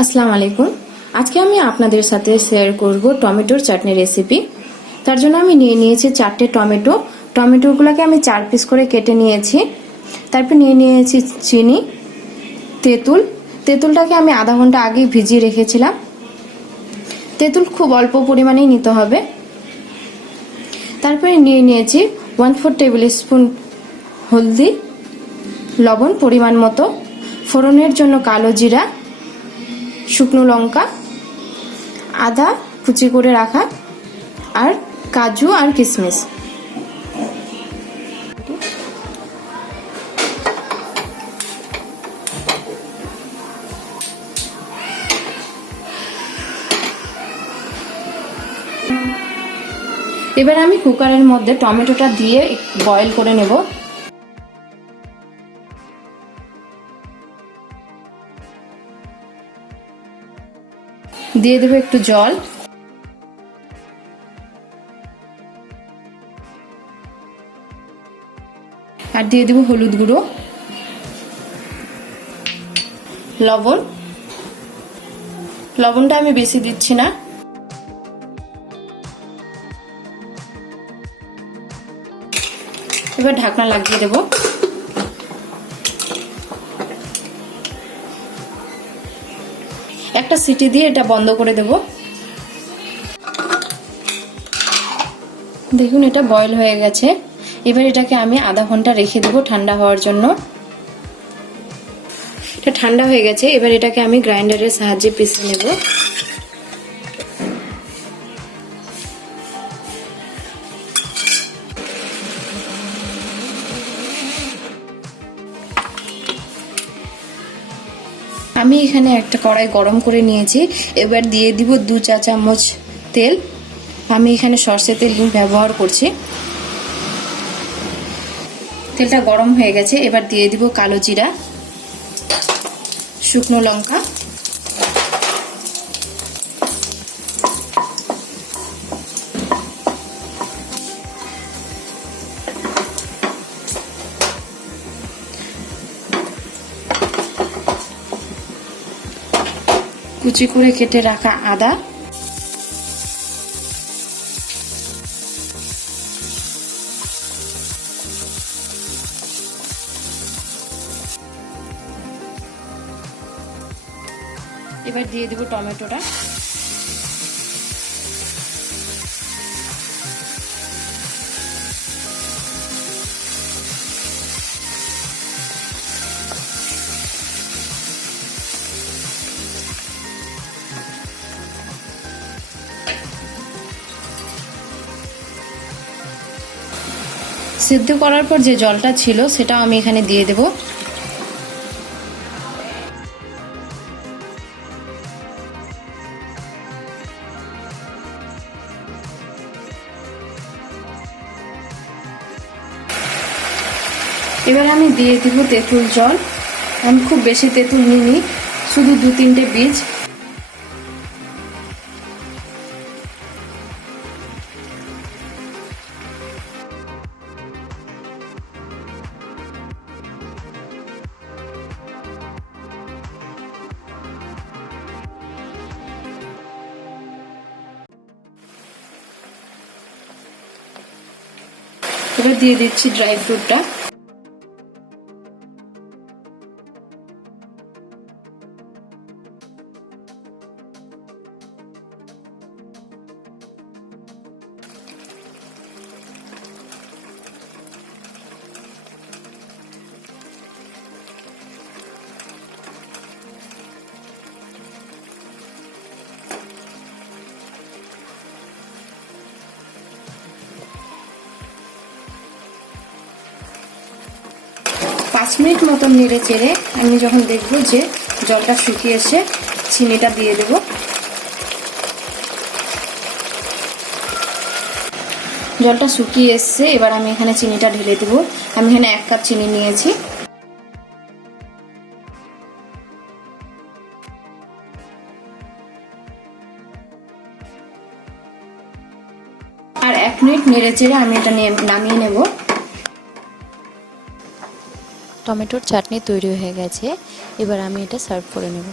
আসসালামু আলাইকুম। আজকে আমি আপনাদের সাথে শেয়ার করব টমেটোর চাটনি রেসিপি। তার জন্য আমি নিয়ে নিয়েছি 4টে টমেটো। টমেটোগুলোকে আমি 4 পিস করে কেটে নিয়েছি। তারপর নিয়ে নিয়েছি চিনি, তেঁতুলটাকে আমি আধা ঘন্টা আগেই ভিজিয়ে রেখেছিলাম। তেঁতুল খুব অল্প পরিমাণেই নিতে হবে। তারপরে নিয়ে নিয়েছি 1/4 টেবিল স্পুন হলদি, লবণ পরিমাণ মতো, ফোড়নের জন্য কালো জিরা, শুকনো লঙ্কা, আদা কুচি করে রাখা, আর কাজু আর কিশমিশ। এবার আমি কুকারের মধ্যে টমেটোটা দিয়ে বয়েল করে নেব। দিয়ে দেবো একটু জল, আর দিয়ে দেবো হলুদ গুঁড়ো, লবণটা আমি বেশি দিচ্ছি না। এবার ঢাকনা লাগিয়ে দেব। একটা সিটি দিয়ে এটা বন্ধ করে দেব। দেখুন এটা বয়েল হয়ে গেছে। এবার এটাকে আমি আধা ঘন্টা রেখে দেব ঠান্ডা হওয়ার জন্য। এটা ঠান্ডা হয়ে গেছে। এবার এটাকে আমি গ্রাইন্ডারের সাহায্যে পিষে নেব। আমি এখানে একটা কড়াই গরম করে নিয়েছি। এবার দিয়ে দিব 2 চা চামচ তেল। আমি এখানে সরষের তেল ব্যবহার করছি। তেলটা গরম হয়ে গেছে। এবার দিয়ে দিব কালো জিরা, শুকনো লঙ্কা, কুচি করে কেটে রাখা আদা, এবার দিয়ে দেব টমেটোটা। সিদ্ধ করার পর যে জলটা ছিল সেটাও আমি এখানে দিয়ে দেব। এবার আমি দিয়ে দিব তেঁতুল জল। আমি খুব বেশি তেঁতুল নিইনি, শুধু 2-3টে বীজ। এবার দিয়ে দিচ্ছি ড্রাই ফ্রুটটা। পাঁচ মিনিট মতন নেড়ে চেড়ে আমি যখন দেখব যে জলটা শুকিয়ে এসে চিনিটা দিয়ে দেব। জলটা শুকিয়ে এসছে। এবার আমি এখানে চিনিটা ঢেলে দেব। আমি এখানে 1 কাপ চিনি নিয়েছি। আর 1 মিনিট নেড়ে চেড়ে আমি এটা নামিয়ে নেব। টমেটোর চাটনি তৈরি হয়ে গেছে। এবার আমি এটা সার্ভ করে নেব।